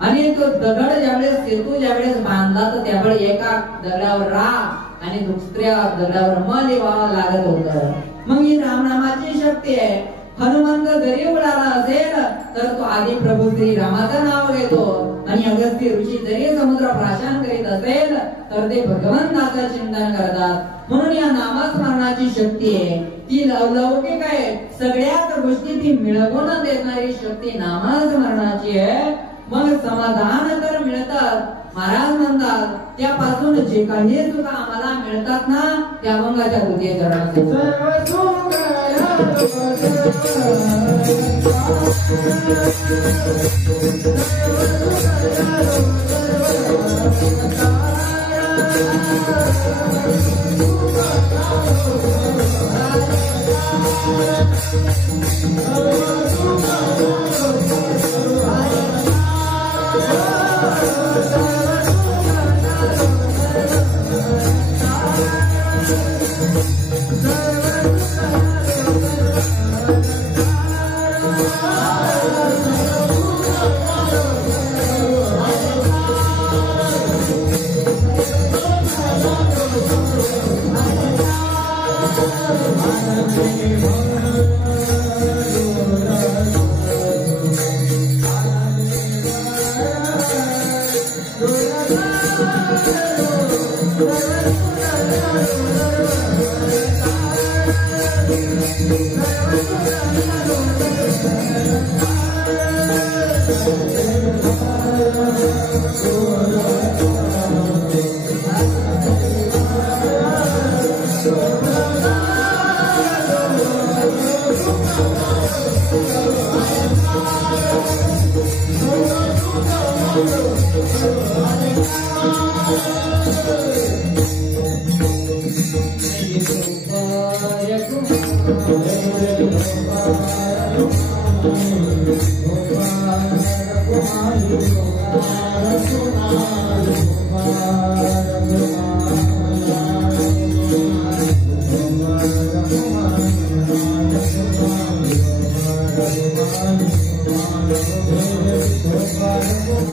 आणि तो दगड ज्यावेळेस सेतू ज्यावेळेस बांधला तर त्यावेळी एका दगडावर राम आणि दुसऱ्या दगडावर म लिहावं लागत होतं. मग ही रामनामाची शक्ती आहे. हनुमंत जरी उडाला असेल तर तो आधी प्रभू श्री रामाचं नाव घेतो, आणि अगस्त्य ऋषी जरी समुद्र प्राशन करीत असेल तर ते भगवंताचं चिंतन करतात. म्हणून या नामस्मरणाची शक्ती आहे ती लौकिक आहे. सगळ्याच गोष्टी ती मिळवून देणारी शक्ती नामस्मरणाची आहे. मग समाधान तर मिळतात. महाराज म्हणतात त्यापासून जे काही सुद्धा आम्हाला मिळतात ना त्या अभंगाच्या द्वितीय चरणात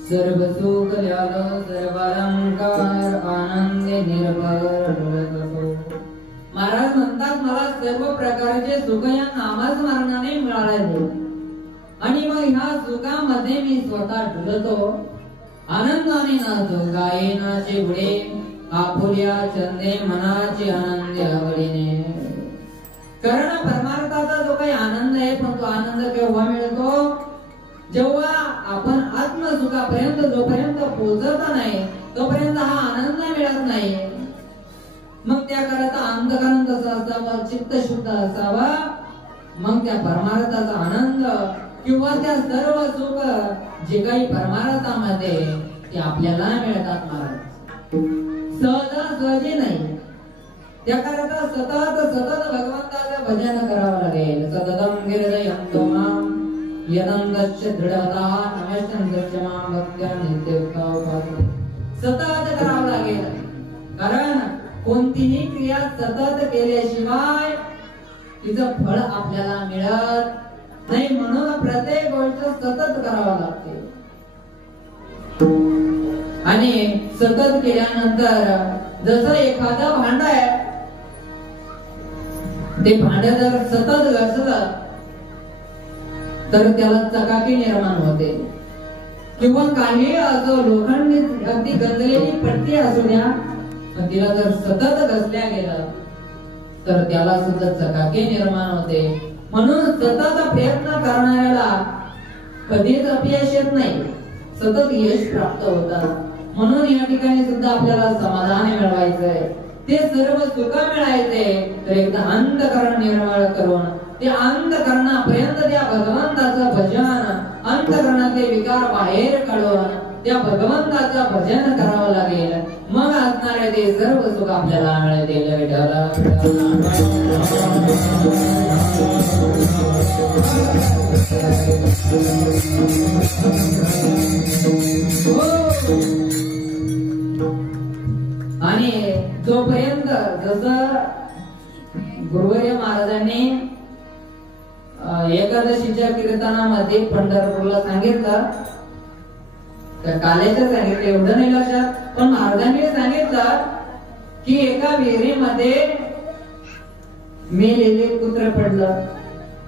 सर्व सुख ल्याल सर्वालंकार आनंदे निर्भर डोळतो. महाराज म्हणतात मला सर्व प्रकारचे सुख या नामस्मरणाने मिळाले, आणि मग ह्या सुखामध्ये मी स्वतः डुलतो. आनंदाने नाचो गाये नाचे गुडे आपुल्या चंदे मनाचे आनंद आवडीने. कारण परमार्थाचा जो काही आनंद आहे पण तो आनंद केव्हा मिळतो? जेव्हा आपण आत्मसुखापर्यंत जोपर्यंत पोहोचत नाही तोपर्यंत हा आनंद मिळत नाही. मग त्याकरता अंतकरण कसं असावं? चित्त शुद्ध असावा. मग त्या परमार्थाचा आनंद किंवा त्या सर्व सुख जे काही परमार्थामध्ये ते आपल्याला मिळतात महाराज, सहजासहजी नाही. त्याकरता सतत सतत भगवंताचं भजन करावं लागेल. सततम गिरदयं त्वमां यदंतस्य दृढता नमस्तं मां भक्त्या नित्ययुक्ता. सतत करावं लागेल. कारण कोणतीही क्रिया सतत केल्याशिवाय तिचं फळ आपल्याला मिळत नाही, म्हणून प्रत्येक गोष्ट सतत करावं लागते आणि सतत केल्यानंतर जसं एखादं भांड आहे, ते भांड जर सतत घासलं तर त्याला चकाकी निर्माण होते, किंवा काही असो लोखंडी अगदी गंजलेली पट्टी असू द्या, पण तिला जर सतत घसल्या गेलं तर त्याला सुद्धा चकाकी निर्माण होते. म्हणून सतत प्रयत्न करणाऱ्याला कधीच अपयश येत नाही, सतत यश प्राप्त होतात. म्हणून या ठिकाणी सुद्धा आपल्याला समाधान मिळवायचंय, ते सर्व सुख मिळायचे तर एकदा अंतःकरण निर्मळ करून ते अंतःकरणापर्यंत त्या भगवंताचं भजन, अंतःकरणातले विकार बाहेर काढून त्या भगवंताचं भजन करावं लागेल. मग असणारे ते सर्व सुख आपल्याला मिळतील. आणि जोपर्यंत जसं गुरुवर्य महाराजांनी एकादशीच्या कीर्तनामध्ये पंढरपूरला सांगितलं, काल्याचं सांगितलं, एवढं नाही लक्षात, पण महाराजांनी सांगितलं की एका विहिरीमध्ये मेलेले कुत्र पडलं,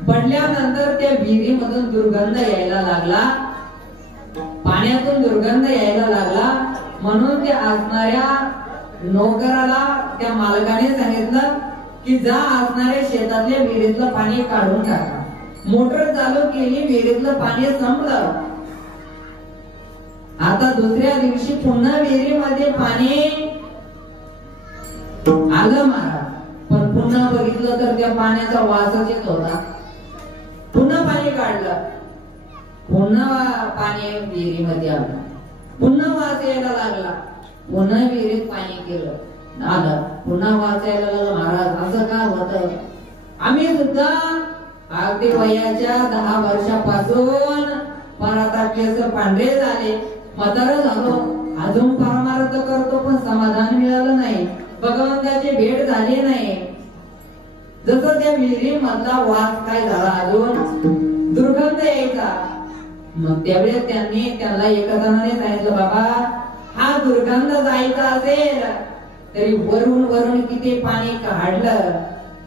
पडल्यानंतर त्या विहिरीमधून दुर्गंध यायला लागला, पाण्यातून दुर्गंध यायला लागला. म्हणून त्या असणाऱ्या नोकराला त्या मालकाने सांगितलं की जा असणाऱ्या शेतातल्या विहिरीतलं पाणी काढून टाका. मोटर चालू केली, विहिरीतलं पाणी संपलं. आता दुसऱ्या दिवशी पुन्हा विहिरीमध्ये पाणी आलं महाराज, पण पुन्हा बघितलं तर त्या पाण्याचा वासच येत होता. पुन्हा पाणी काढलं, पुन्हा पाणी विहिरीमध्ये आलं, पुन्हा वास यायला लागला, पुन्हा विहिरीत पाणी केलं आलं, पुन्हा वास यायला लागला. महाराज असं का होतं? आम्ही सुद्धा अगदी वयाच्या 10 वर्षापासून आता केस पांढरे झाले, म्हातारं झालो, अजून परमार्थ करतो पण समाधान मिळालं नाही, भगवंताची भेट झाली नाही. जसं त्या विहिरी मधला वास काय झाला, अजून दुर्गंध यायचा. मग त्यावेळेस त्यांना एका जणाने सांगितलं, बाबा हा दुर्गंध जायचा असेल तरी वरून वरून किती पाणी काढलं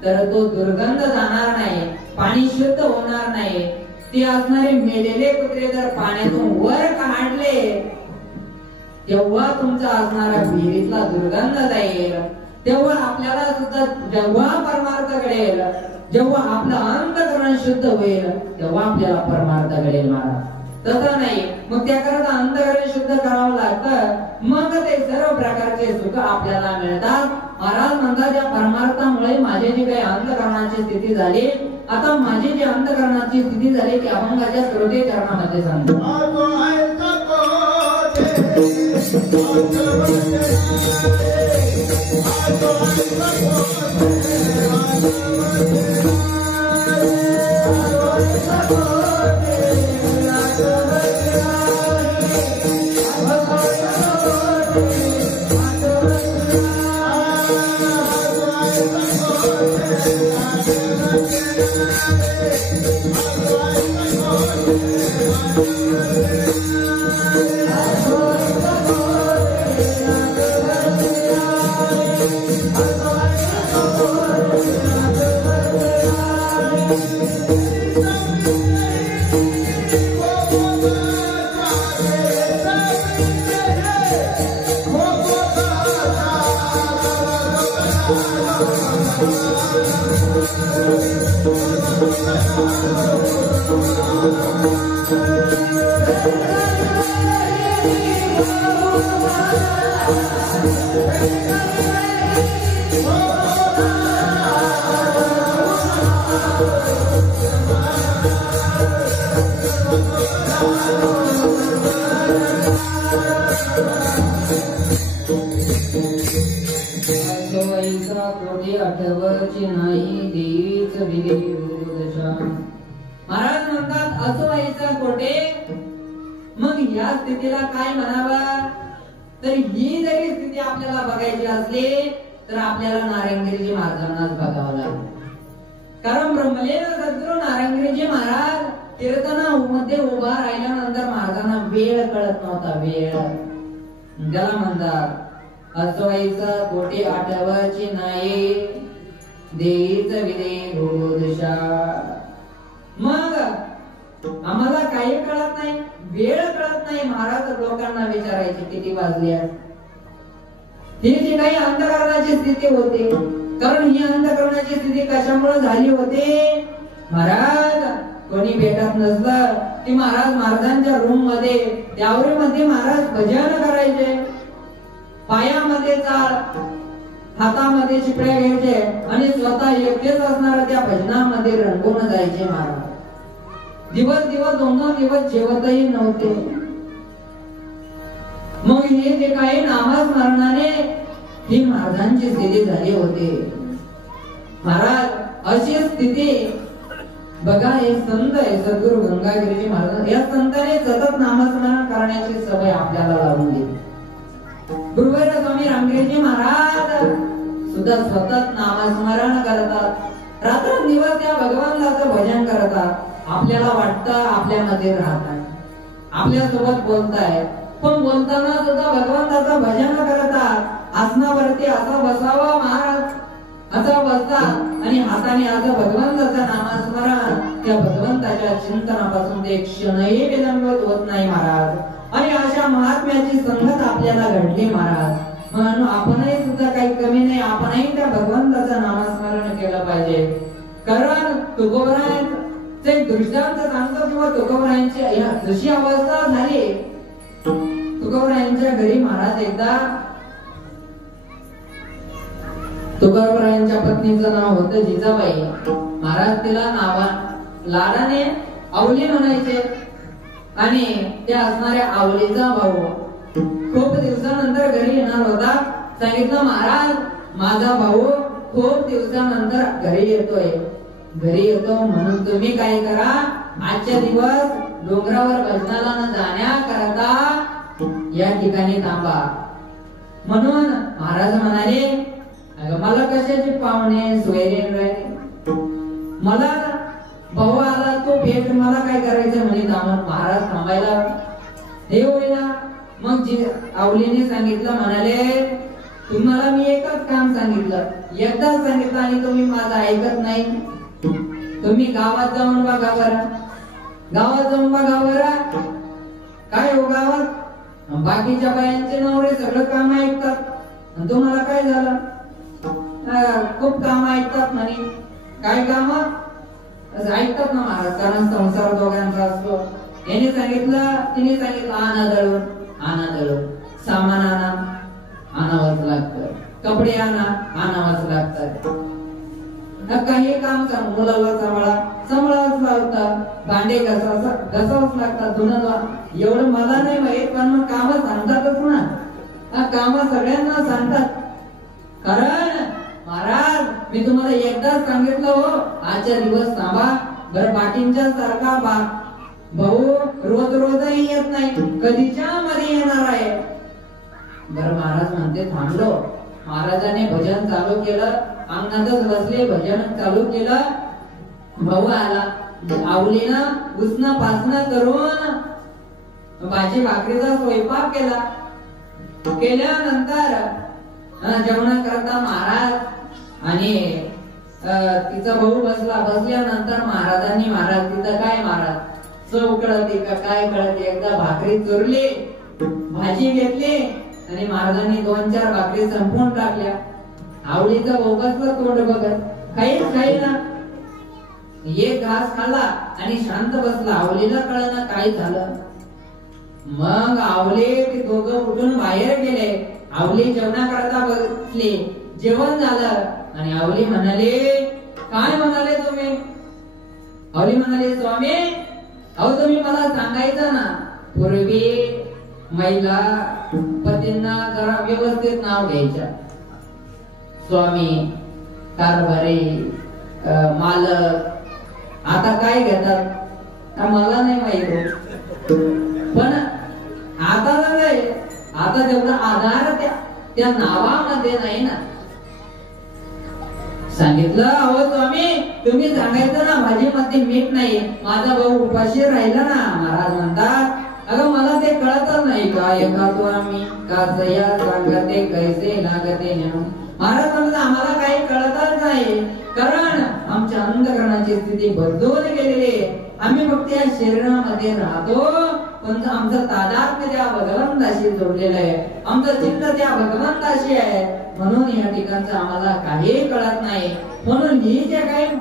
तर तो दुर्गंध जाणार नाही, पाणी शुद्ध होणार नाही. ते असणारे मेलेले कुत्रे जर पाण्यातून वर काढले तेव्हा तुमचा असणारा विहिरीतला दुर्गंध जाईल. तेव्हा आपल्याला सुद्धा जेव्हा परमार्थ घडेल, जेव्हा आपलं अंतःकरण शुद्ध होईल तेव्हा आपल्याला परमार्थ घडेल महाराज. तसं नाही, मग त्याकरता अंतःकरण शुद्ध करावं लागतं, मग ते सर्व प्रकारचे सुख आपल्याला मिळतात. महाराज म्हणतात त्या परमार्थामुळे माझी जी काही अंतःकरणाची स्थिती झाली, आता माझी जी अंतःकरणाची स्थिती झाली ती अभंगाच्या श्रोते चरणामध्ये सांगतो. महाराज म्हणतात असो व्हायचा कोठे. मग या स्थितीला काय म्हणावं, तर ही जरी स्थिती आपल्याला बघायची असली तर आपल्याला नारायणगिरीजी महाराजांनाच बघावं लागेल. कारण ब्रह्मलीन सद्गुरू नारायणगिरीजी महाराज कीर्तनामध्ये उभा राहिल्यानंतर महाराजांना वेळ कळत नव्हता. वेळ त्याला म्हणतात असवाईचा कोटी आठवाची नाही देईच विदे भूदशा. मग आम्हाला काही कळत नाही, वेळ कळत नाही. महाराज लोकांना विचारायचे किती वाजले. ही जी काही अंतःकरणाची स्थिती होती, कारण ही अंतःकरणाची स्थिती कशामुळे झाली होती? महाराज कोणी भेटत नसलं की महाराजांच्या रूम मध्ये त्यावरीमध्ये महाराज भजन करायचे. पायामध्ये चाळ, हातामध्ये चिपड्या घ्यायचे आणि स्वतः एकटेच असणाऱ्या त्या भजनामध्ये रंगून जायचे. महाराज दिवस 2 दिवस जेवतही नव्हते. मग हे जे काही नामस्मरणाने ही महाराजांची स्थिती झाली होती. महाराज अशी स्थिती बघा. हे संत आहे सद्गुरू गंगागिरीजी महाराज. या संतांनी सतत नामस्मरण करण्याची सवय आपल्याला लावून दिली. गुरुवार स्वामी रामगिरीजी महाराज सुद्धा सतत नामस्मरण करतात. रात्रंदिवस त्या भगवंताचं भजन करतात. आपल्याला वाटतं आपल्यामध्ये राहतात, आपल्या सोबत बोलताय, पण बोलताना सुद्धा भगवंताचं भजन करतात. आसनावरती असा बसावा महाराज, असा बसतात आणि हाताने असं भगवंताचं नामस्मरण, त्या भगवंताच्या चिंतनापासून ते क्षणही विलंबित होत नाही महाराज. आणि अशा महात्म्याची संगत आपल्याला घडली महाराज. म्हणून आपणही सुद्धा काही कमी नाही, आपणही त्या भगवंताचं नामस्मरण केलं पाहिजे. कारण तुकोबरायांचे दृष्टांत सांगतो किंवा तुकोबरायांची जशी अवस्था झाली. तुकोबरायांच्या घरी महाराज एकदा, तुकोबरायांच्या पत्नीचं नाव होतं जिजाबाई. महाराज तिला लाडाने आवली म्हणायचे. आणि त्या असणाऱ्या आवलीचा भाऊ खूप दिवसानंतर घरी येणार होता. सांगितलं महाराज माझा भाऊ खूप दिवसानंतर घरी येतोय. घरी येतो म्हणून तुम्ही काय करा, आजच्या दिवस डोंगरावर भजनाला न जाण्याकरता या ठिकाणी थांबा. म्हणून महाराज म्हणाले अगं मला कशाचे पाहुणे सोयरे राहिले, मला भाऊ आला तो भेट, मला काय करायचं म्हणे महाराज थांबायला हे होईना. मग आवलीने सांगितलं, म्हणाले तुम्हाला मी एकच काम सांगितलं, एकदा सांगितलं आणि तुम्ही माझं ऐकत नाही. तुम्ही गावात जाऊन बघा बरं, गावात जाऊन बघा बरं. काय हो गावात बाकीच्या बायांचे नवरे सगळं काम ऐकतात आणि तुम्हाला काय झालं? खूप काम ऐकतात म्हणे. काय काम ऐकतात ना महाराज, कारण संसार दोघांचा असतो. याने सांगितलं, तिने सांगितलं आणा दळून, आणा दळून, सामान आणावंच लागतं, कपडे आणावंच लागतात. काही काम मुलाला सांभाळावंच लागतं, भांडे घासावंच लागतात, धुणं. एवढं मला नाही माहित, पण मग काम सांगतातच ना. काम सगळ्यांना सांगतात. कारण महाराज मी तुम्हाला एकदाच सांगितलं हो, आजच्या दिवस थांबा बरं. बाकींच्या सारखा भाऊ रोज रोजही येत नाही, कधीच्या मध्ये येणार आहे. बरं महाराज म्हणते थांबलो. महाराजांनी भजन चालू केलं, अंगणातच बसले, भजन चालू केलं. भाऊ आला. आवलीनं उष्ण पासणं करून भाजी भाकरीचा स्वयंपाक केला. केल्यानंतर जेवणा करता महाराज आणि तिचा भाऊ बसला. बसल्यानंतर महाराजांनी, महाराज तिथं काय महाराज चव कळते का काय कळते, एकदा भाकरी चुरली, भाजी घेतली आणि महाराजांनी 2-4 भाकरी संपवून टाकल्या. आवडीचा भाऊ बसला तोंड बघत, काहीच काही ना. एक घास खाल्ला आणि शांत बसला. आवलीला कळलं काय झालं. मग आवले ते दोघं उठून बाहेर गेले. आवली जेवणा करता बसले. जेवण झालं आणि आवली म्हणाले, काय म्हणाले तुम्ही? आवली म्हणाले, स्वामी अहो तुम्ही मला सांगायचं ना, पूर्वी महिला पतींना जरा व्यवस्थित नाव घ्यायच्या. स्वामी, कारभारी, मालक. आता काय घेतात मला नाही माहित, पण आता नाही. आता तेवढा आधार त्या नावामध्ये नाही ना. सांगितलं, अहो स्वामी तुम्ही सांगायचं ना भाजीमध्ये मीठ नाही, माझा भाऊ उपाशी राहिला ना. महाराज म्हणतात, अगं मला ते कळतच नाही का एखादो आम्ही का जया सांगते कैसे लागते ज्ञान. महाराज म्हणतात आम्हाला काही कळतच नाही, कारण आमच्या अंतःकरणाची स्थिती बदलून गेलेली आहे. आम्ही फक्त या शरीरामध्ये राहतो, पण आमचं तादात्म्य त्या भगवंताशी जोडलेलं आहे, आमचं चित्त त्या भगवंताशी आहे. म्हणून या ठिकाणचं आम्हाला काही कळत नाही. म्हणून ही जे काही